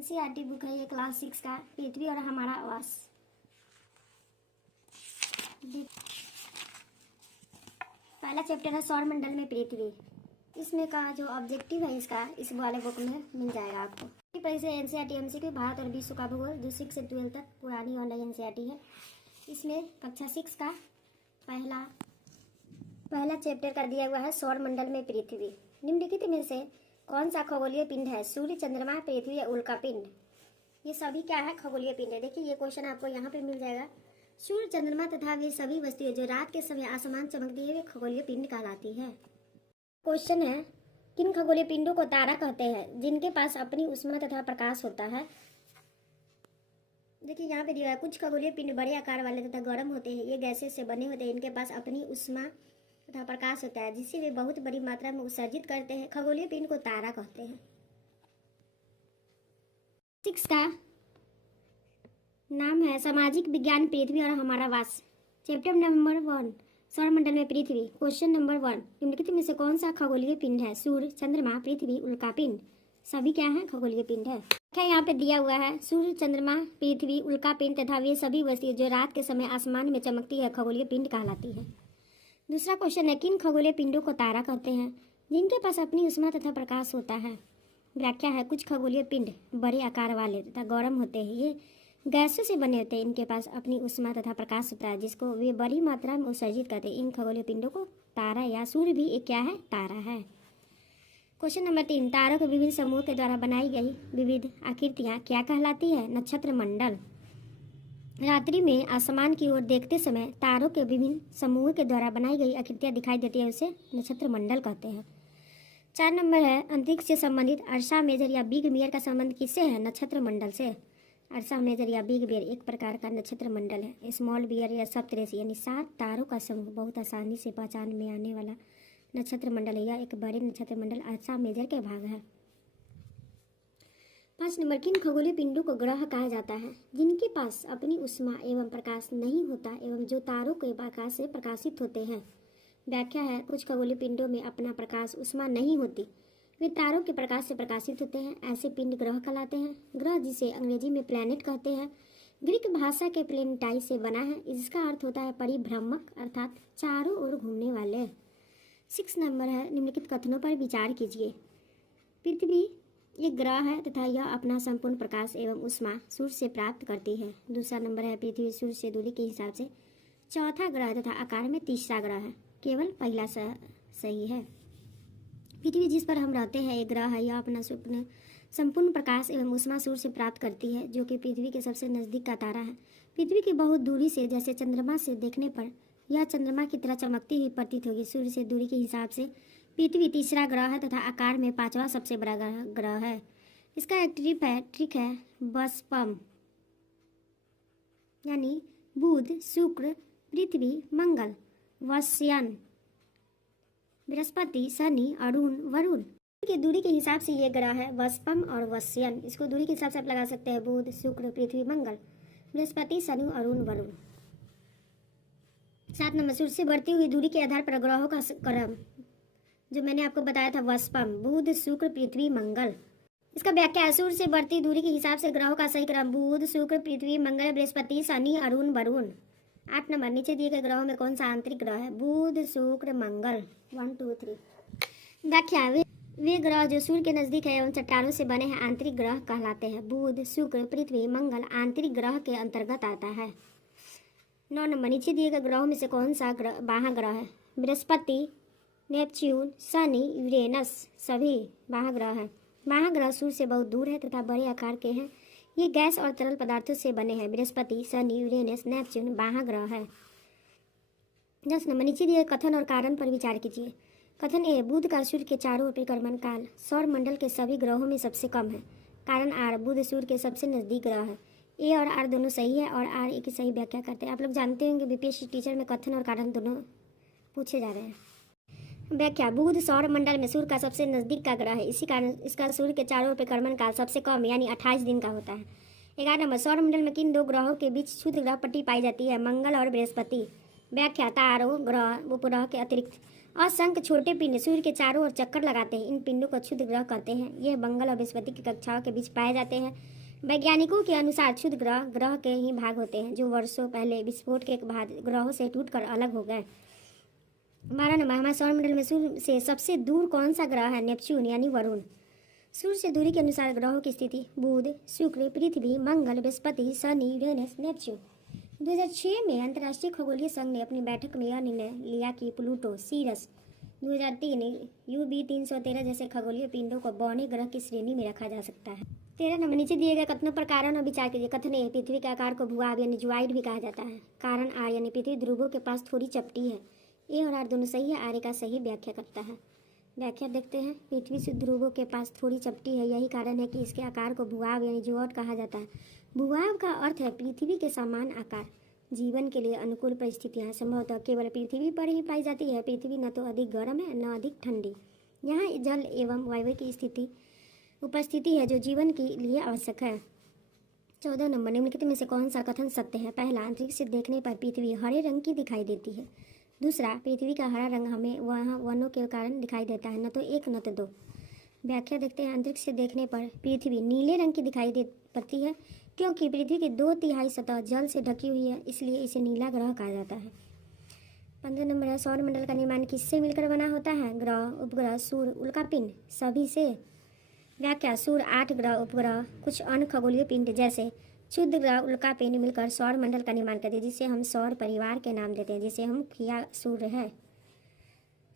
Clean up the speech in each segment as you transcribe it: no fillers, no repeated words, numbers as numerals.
NCERT book है ये class 6 का, पृथ्वी और हमारा आवास। पहला चैप्टर है सौर मंडल में पृथ्वी। इसमें का जो ऑब्जेक्टिव है इसका इस वाले बुक में मिल जाएगा आपको। परिचय एनसीईआरटी एमसीक्यू भारत और विश्व का भूगोल जो 6 से 12 तक पुरानी ऑनलाइन एनसीईआरटी है। इसमें कक्षा 6 का पहला चैप्टर कर दिया हुआ है सौर मंडल में पृथ्वी। निम्नलिखित में से कौन सा खगोलीय पिंड है? सूर्य, चंद्रमा, पृथ्वी या उल्का पिंड? ये सभी क्या है? खगोलीय पिंड है। देखिए ये क्वेश्चन आपको यहाँ पे मिल जाएगा। सूर्य, चंद्रमा तथा वे सभी वस्तुएं जो रात के समय आसमान चमकती है वे खगोलीय पिंड कहलाती है। क्वेश्चन है किन खगोलीय पिंडों को तारा कहते हैं जिनके पास अपनी ऊष्मा तथा प्रकाश होता है? देखिए यहाँ पे दिया है कुछ खगोलीय पिंड बड़े आकार वाले तथा गर्म होते हैं। ये गैसें से बने होते हैं। इनके पास अपनी ऊष्मा तथा प्रकाश होता है जिससे वे बहुत बड़ी मात्रा में उत्सर्जित करते हैं। खगोलीय पिंड को तारा कहते हैं। 6 का नाम है सामाजिक विज्ञान पृथ्वी और हमारा वास। चैप्टर नंबर 1 सौरमंडल में पृथ्वी। क्वेश्चन नंबर 1 निम्नलिखित में से कौन सा खगोलीय पिंड है? सूर्य, चंद्रमा, पृथ्वी, उल्का पिंड? सभी क्या है? खगोलीय पिंड है। क्या यहाँ पे दिया हुआ है सूर्य, चंद्रमा, पृथ्वी, उल्का पिंड तथा वे सभी वस्तुएं जो रात के समय आसमान में चमकती है खगोलीय पिंड कहलाती है। दूसरा क्वेश्चन है किन खगोलीय पिंडों को तारा कहते हैं जिनके पास अपनी ऊष्मा तथा प्रकाश होता है? व्याख्या है कुछ खगोलीय पिंड बड़े आकार वाले तथा गर्म होते हैं। ये गैसों से बने होते हैं। इनके पास अपनी ऊष्मा तथा प्रकाश होता है जिसको वे बड़ी मात्रा में उत्सर्जित करते हैं। इन खगोलीय पिंडों को तारा या सूर्य भी एक क्या है? तारा है। क्वेश्चन नंबर 3 तारों के विभिन्न समूह के द्वारा बनाई गई विविध आकृतियाँ क्या कहलाती है? नक्षत्र मंडल। रात्रि में आसमान की ओर देखते समय तारों के विभिन्न समूहों के द्वारा बनाई गई आकृतियाँ दिखाई देती है उसे नक्षत्र मंडल कहते हैं। 4 नंबर है अंतरिक्ष से संबंधित अर्सा मेजर या बिग बियर का संबंध किससे है? नक्षत्र मंडल से। अर्सा मेजर या बिग बियर एक प्रकार का नक्षत्र मंडल है। स्मॉल बियर या सप्तऋषि यानी 7 तारों का समूह बहुत आसानी से पहचान में आने वाला नक्षत्र मंडल है। यह एक बड़े नक्षत्र मंडल अर्सा मेजर के भाग है। 5 नंबर किन खगोलीय पिंडों को ग्रह कहा जाता है जिनके पास अपनी ऊष्मा एवं प्रकाश नहीं होता एवं जो तारों के प्रकाश से प्रकाशित होते हैं? व्याख्या है कुछ खगोलीय पिंडों में अपना प्रकाश ऊष्मा नहीं होती, वे तारों के प्रकाश से प्रकाशित होते हैं। ऐसे पिंड ग्रह कहलाते हैं। ग्रह जिसे अंग्रेजी में प्लैनेट कहते हैं ग्रीक भाषा के प्लेनेटाई से बना है। इसका अर्थ होता है परिभ्रमक अर्थात चारों ओर घूमने वाले। 6 नंबर है निम्नलिखित कथनों पर विचार कीजिए। पृथ्वी एक ग्रह है तथा यह अपना संपूर्ण प्रकाश एवं ऊष्मा सूर्य से प्राप्त करती है। दूसरा नंबर है पृथ्वी सूर्य से दूरी के हिसाब से चौथा ग्रह तथा आकार में तीसरा ग्रह है। केवल पहला सही है। पृथ्वी जिस पर हम रहते हैं एक ग्रह है। यह अपना संपूर्ण प्रकाश एवं ऊष्मा सूर्य से प्राप्त करती है जो कि पृथ्वी के सबसे नज़दीक का तारा है। पृथ्वी की बहुत दूरी से जैसे चंद्रमा से देखने पर यह चंद्रमा की तरह चमकती हुई प्रतीत होगी। सूर्य से दूरी के हिसाब से पृथ्वी तीसरा ग्रह है तथा आकार में 5वां सबसे बड़ा ग्रह है। इसका एक ट्रिक है बसपम यानी बुध, शुक्र, पृथ्वी, मंगल, वस्यन, बृहस्पति, शनि, अरुण, वरुण की दूरी के हिसाब से ये ग्रह है वस्पम और वस्यन। इसको दूरी के हिसाब से आप लगा सकते हैं बुध, शुक्र, पृथ्वी, मंगल, बृहस्पति, शनि, अरुण, वरुण। 7 नंबर सूर्य से बढ़ती हुई दूरी के आधार पर ग्रहों का क्रम जो मैंने आपको बताया था वस्पम बुध, शुक्र, पृथ्वी, मंगल। इसका व्याख्या है सूर्य से बढ़ती दूरी के हिसाब से ग्रहों का सही क्रम बुध, शुक्र, पृथ्वी, मंगल, बृहस्पति, शनि, अरुण, वरुण। 8 नंबर नीचे दिए गए ग्रहों में कौन सा आंतरिक ग्रह है? बुध, शुक्र, मंगल। 1 2 3 व्याख्या वे ग्रह जो सूर्य के नजदीक है एवं चट्टानों से बने हैं आंतरिक ग्रह कहलाते हैं। बुध, शुक्र, पृथ्वी, मंगल आंतरिक ग्रह के अंतर्गत आता है। 9 नंबर नीचे दिए गए ग्रहों में से कौन सा बाह्य ग्रह है? बृहस्पति, नेपच्यून, शनि, यूरेनस सभी बाह्य ग्रह हैं। बाह्य ग्रह सूर्य से बहुत दूर है तथा बड़े आकार के हैं। ये गैस और तरल पदार्थों से बने हैं। बृहस्पति, शनि, यूरेनस, नेपच्यून बाह्य ग्रह है। 10 नंबर नीचे दिए कथन और कारण पर विचार कीजिए। कथन ए बुध का सूर्य के चारों ओर परिक्रमण काल सौर मंडल के सभी ग्रहों में सबसे कम है। कारण आर बुध सूर्य के सबसे नजदीक ग्रह है। ए और आर दोनों सही है और आर एक ही सही व्याख्या करते हैं। आप लोग जानते होंगे बीपीएससी टीचर में कथन और कारण दोनों पूछे जा रहे हैं। व्याख्या बुध सौर मंडल में सूर्य का सबसे नजदीक का ग्रह है। इसी कारण इसका सूर्य के चारों ओर परिक्रमण काल सबसे कम यानी 28 दिन का होता है। 11 नंबर सौर मंडल में किन 2 ग्रहों के बीच क्षुद्र ग्रह पट्टी पाई जाती है? मंगल और बृहस्पति। व्याख्या तारों, ग्रह, उपग्रह के अतिरिक्त असंख्य छोटे पिंड सूर्य के चारों ओर चक्कर लगाते हैं। इन पिंडों को क्षुद्र ग्रह कहते हैं। यह मंगल और बृहस्पति की कक्षाओं के बीच पाए जाते हैं। वैज्ञानिकों के अनुसार क्षुद्र ग्रह ग्रह के ही भाग होते हैं जो वर्षों पहले विस्फोट के बाद ग्रहों से टूटकर अलग हो गए। 12 नंबर, हमारे सौरमंडल में सूर्य से सबसे दूर कौन सा ग्रह है? नेपच्यून यानी वरुण। सूर्य से दूरी के अनुसार ग्रहों की स्थिति: बुध, शुक्र, पृथ्वी, मंगल, बृहस्पति, शनि, यूरेनस, नेपच्यून। 2006 में अंतर्राष्ट्रीय खगोलीय संघ ने अपनी बैठक में यह निर्णय लिया कि प्लूटो, सीरस, 2003 UB 313 जैसे खगोलीय पिंडों को बौने ग्रह की श्रेणी में रखा जा सकता है। 13 नंबर, नीचे दिए गए कथनों पर कारण और विचार कीजिए। कथन ए, पृथ्वी के आकार को भूभाग यानी ज्वाइड भी कहा जाता है। कारण आर यानी पृथ्वी ध्रुवों के पास थोड़ी चपटी है। ए और आर दोनों सही है। आर का सही व्याख्या करता है। व्याख्या देखते हैं। पृथ्वी से ध्रुवों के पास थोड़ी चपटी है, यही कारण है कि इसके आकार को भूभाग यानी ज्वाइड कहा जाता है। भूभाग का अर्थ है पृथ्वी के समान आकार। जीवन के लिए अनुकूल परिस्थितियाँ संभवतः केवल पृथ्वी पर ही पाई जाती है। पृथ्वी न तो अधिक गर्म है न अधिक ठंडी। यहाँ जल एवं वायु की उपस्थिति है जो जीवन के लिए आवश्यक है। 14 नंबर, निम्नलिखित में से कौन सा कथन सत्य है? पहला, अंतरिक्ष से देखने पर पृथ्वी हरे रंग की दिखाई देती है। दूसरा, पृथ्वी का हरा रंग हमें वहाँ वनों के कारण दिखाई देता है, न तो एक न तो दो। व्याख्या देखते हैं। अंतरिक्ष से देखने पर पृथ्वी नीले रंग की दिखाई पड़ती है क्योंकि पृथ्वी की 2/3 सतह जल से ढकी हुई है, इसलिए इसे नीला ग्रह कहा जाता है। 15 नंबर है, सौरमंडल का निर्माण किससे मिलकर बना होता है? ग्रह, उपग्रह, सूर्य, उल्कापिंड, सभी से। व्याख्या, सूर्य, 8 ग्रह, उपग्रह, कुछ अन्य खगोलीय पिंड जैसे क्षुद्र ग्रह, उल्कापिंड मिलकर सौरमंडल का निर्माण करते हैं, जिसे हम सौर परिवार के नाम देते हैं, जिसे हम मुखिया सूर्य है।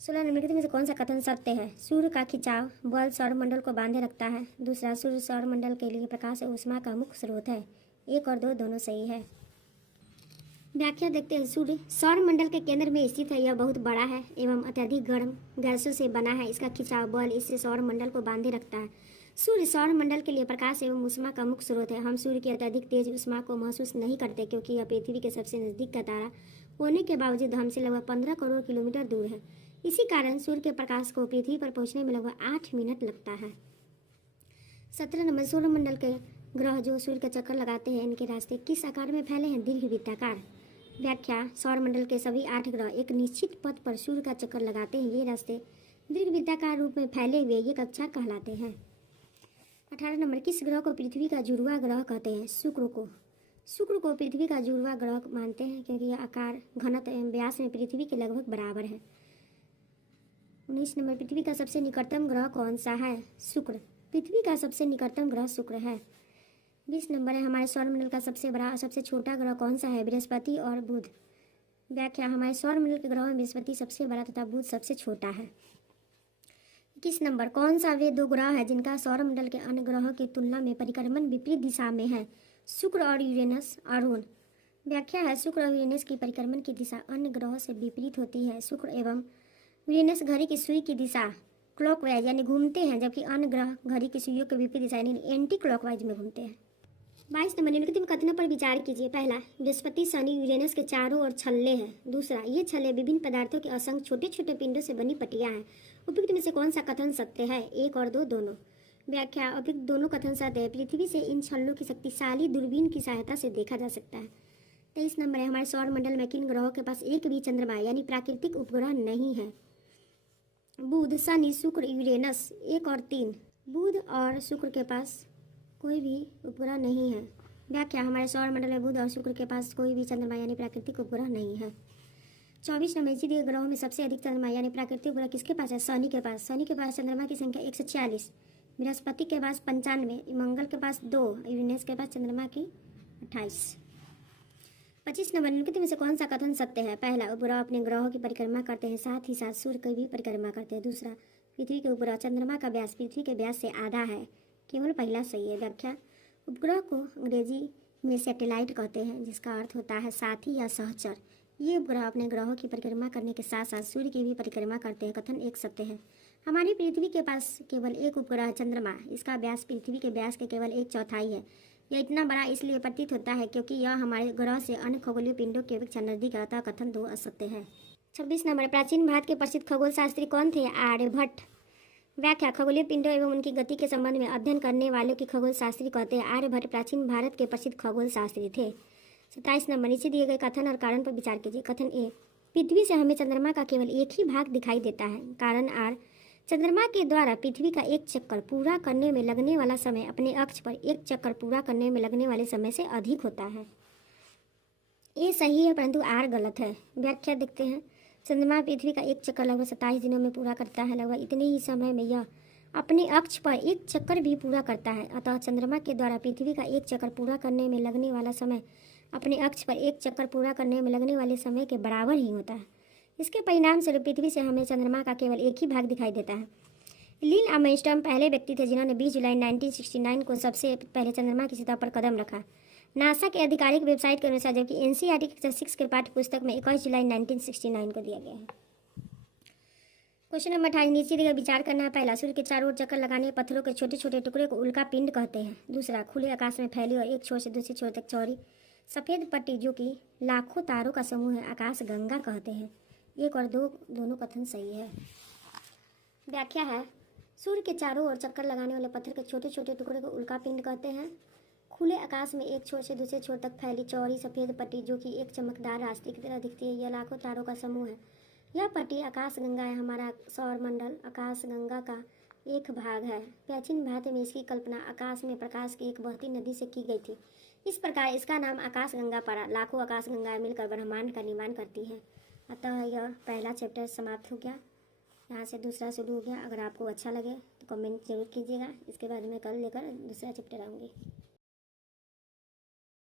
16 निम्नलिखित में से कौन सा कथन सत्य है? सूर्य का खिंचाव बल सौरमंडल को बांधे रखता है। दूसरा, सूर्य सौरमंडल के लिए प्रकाश और ऊष्मा का मुख्य स्रोत है। 1 और 2 दोनों सही है। व्याख्या देखते हैं। सूर्य सौरमंडल के केंद्र में स्थित है। यह बहुत बड़ा है एवं अत्यधिक गर्म गैसों से बना है। इसका खिंचाव बल इससे सौरमंडल को बांधे रखता है। सूर्य सौरमंडल के लिए प्रकाश एवं ऊष्मा का मुख्य स्रोत है। हम सूर्य की अत्यधिक तेज ऊष्मा को महसूस नहीं करते क्योंकि यह पृथ्वी के सबसे नजदीक का तारा होने के बावजूद हमसे लगभग 15 करोड़ किलोमीटर दूर है। इसी कारण सूर्य के प्रकाश को पृथ्वी पर पहुंचने में लगभग 8 मिनट लगता है। 17 नंबर, सौरमंडल के ग्रह जो सूर्य का चक्कर लगाते हैं, इनके रास्ते किस आकार में फैले हैं? दीर्घवृत्ताकार। व्याख्या, सौरमंडल के सभी 8 ग्रह एक निश्चित पथ पर सूर्य का चक्कर लगाते हैं। ये रास्ते दीर्घवृत्ताकार रूप में फैले हुए ये कक्षा कहलाते हैं। 18 नंबर, किस ग्रह को पृथ्वी का जुड़वा ग्रह कहते हैं? शुक्र को। शुक्र को पृथ्वी का जुड़वा ग्रह मानते हैं क्योंकि यह आकार, घनत्व एवं व्यास में पृथ्वी के लगभग बराबर है। 19 नंबर, पृथ्वी का सबसे निकटतम ग्रह कौन सा है? शुक्र। पृथ्वी का सबसे निकटतम ग्रह शुक्र है। 20 नंबर है, हमारे सौरमंडल का सबसे बड़ा और सबसे छोटा ग्रह कौन सा है? बृहस्पति और बुध। व्याख्या, हमारे सौरमंडल के ग्रहों में बृहस्पति सबसे बड़ा तथा बुध सबसे छोटा है। 21 नंबर, कौन सा वे 2 ग्रह है जिनका सौरमंडल के अन्य ग्रहों की तुलना में परिक्रमण विपरीत दिशा में है? शुक्र और यूरेनस। अरुण। व्याख्या है, शुक्र और यूरेनस की परिक्रमण की दिशा अन्य ग्रहों से विपरीत होती है। शुक्र एवं यूरेनस घड़ी की सुई की दिशा क्लॉकवाइज यानी घूमते हैं, जबकि अन्य ग्रह घड़ी की सुइयों के विपरीत दिशा यानी एंटी क्लॉकवाइज में घूमते हैं। 22 नंबर, निम्नलिखित कथनों पर विचार कीजिए। पहला, बृहस्पति शनि यूरेनस के चारों ओर छल्ले हैं। दूसरा, ये छल्ले विभिन्न पदार्थों के असंख्य छोटे छोटे पिंडों से बनी पट्टियां हैं। उपयुक्त में से कौन सा कथन सत्य है? 1 और 2 दोनों। व्याख्या, उपयुक्त दोनों कथन सत्य है। पृथ्वी से इन छल्लों की शक्तिशाली दूरबीन की सहायता से देखा जा सकता है। 23 नंबर है, हमारे सौरमंडल में किन ग्रहों के पास एक भी चंद्रमा यानी प्राकृतिक उपग्रह नहीं है? बुध, शनि, शुक्र, यूरेनस। 1 और 3। बुध और शुक्र के पास कोई भी उपग्रह नहीं है। व्याख्या, हमारे सौरमंडल में बुध और शुक्र के पास कोई भी चंद्रमा यानी प्राकृतिक उपग्रह नहीं है। 24 नंबर, इसी दिए ग्रहों में सबसे अधिक चंद्रमा यानी प्राकृतिक उपग्रह किसके पास है? शनि के पास। शनि के पास चंद्रमा की संख्या 146, बृहस्पति के पास 95, मंगल के पास 2, यूरेनस के पास चंद्रमा की 28। 25 नंबर, निम्नलिखित में से कौन सा कथन सत्य है? पहला, उपग्रह अपने ग्रहों की परिक्रमा करते हैं, साथ ही साथ सूर्य की भी परिक्रमा करते हैं। दूसरा, पृथ्वी के उपग्रह चंद्रमा का व्यास पृथ्वी के व्यास से आधा है। केवल पहला सही है। व्याख्या, उपग्रह को अंग्रेजी में सैटेलाइट कहते हैं, जिसका अर्थ होता है साथी या सहचर। ये उपग्रह अपने ग्रहों की परिक्रमा करने के साथ साथ सूर्य की भी परिक्रमा करते हैं। कथन 1 सत्य है। हमारी पृथ्वी के पास केवल एक उपग्रह चंद्रमा, इसका व्यास पृथ्वी के व्यास के केवल 1/4 है। यह इतना बड़ा इसलिए प्रतीत होता है क्योंकि यह हमारे ग्रह से अन्य खगोलीय पिंडों के अपेक्षा नजदीक रहता है। कथन 2 असत्य है। 26 नंबर, प्राचीन भारत के प्रसिद्ध खगोल शास्त्री कौन थे? आर्यभट्ट। व्याख्या, खगोलीय पिंडों एवं उनकी गति के संबंध में अध्ययन करने वालों की खगोल शास्त्री कहते हैं। आर्यभट्ट प्राचीन भारत के प्रसिद्ध खगोल शास्त्री थे। 27 नंबर, नीचे दिए गए कथन और कारण पर विचार कीजिए। कथन ए, पृथ्वी से हमें चंद्रमा का केवल एक ही भाग दिखाई देता है। कारण आर, चंद्रमा के द्वारा पृथ्वी का एक चक्कर पूरा करने में लगने वाला समय अपने अक्ष पर एक चक्कर पूरा करने में लगने वाले समय से अधिक होता है। ये सही है परंतु आर गलत है। व्याख्या देखते हैं। चंद्रमा पृथ्वी का एक चक्कर लगभग 27 दिनों में पूरा करता है। लगभग इतने ही समय में यह अपने अक्ष पर एक चक्कर भी पूरा करता है। अतः चंद्रमा के द्वारा पृथ्वी का एक चक्कर पूरा करने में लगने वाला समय अपने अक्ष पर एक चक्कर पूरा करने में लगने वाले समय के बराबर ही होता है। इसके परिणाम स्वरूप पृथ्वी से हमें चंद्रमा का केवल एक ही भाग दिखाई देता है। नील आर्मस्ट्रांग पहले व्यक्ति थे जिन्होंने 20 जुलाई 1969 को सबसे पहले चंद्रमा की सतह पर कदम रखा। नासा के आधिकारिक वेबसाइट के अनुसार, जबकि एनसीईआरटी कक्षा 6 के पाठ्य पुस्तक में 21 जुलाई 1969 को दिया गया है। क्वेश्चन नंबर 28 नीचे दिए विचार करना है। पहला, सूर्य के चारों ओर चक्कर लगाने पत्थरों के छोटे छोटे टुकड़े को उल्का पिंड कहते हैं। दूसरा, खुले आकाश में फैली और एक छोर से दूसरे छोर तक चौड़ी सफ़ेद पट्टी जो कि लाखों तारों का समूह है, आकाश गंगा कहते हैं। 1 और 2 दोनों कथन सही है। व्याख्या है। सूर्य के चारों ओर चक्कर लगाने वाले पत्थर के छोटे छोटे टुकड़े को उल्का पिंड कहते हैं। खुले आकाश में एक छोर से दूसरे छोर तक फैली चौड़ी सफ़ेद पट्टी जो कि एक चमकदार रास्ते की तरह दिखती है, यह लाखों तारों का समूह है। यह पट्टी आकाश गंगा है। हमारा सौर मंडल आकाश गंगा का एक भाग है। प्राचीन भारत में इसकी कल्पना आकाश में प्रकाश की एक बहती नदी से की गई थी। इस प्रकार इसका नाम आकाश गंगा पड़ा। लाखों आकाश गंगाएं मिलकर ब्रह्मांड का निर्माण करती हैं। अतः यह पहला चैप्टर समाप्त हो गया। यहाँ से दूसरा शुरू हो गया। अगर आपको अच्छा लगे तो कमेंट जरूर कीजिएगा। इसके बाद मैं कल लेकर दूसरा चैप्टर आऊँगी।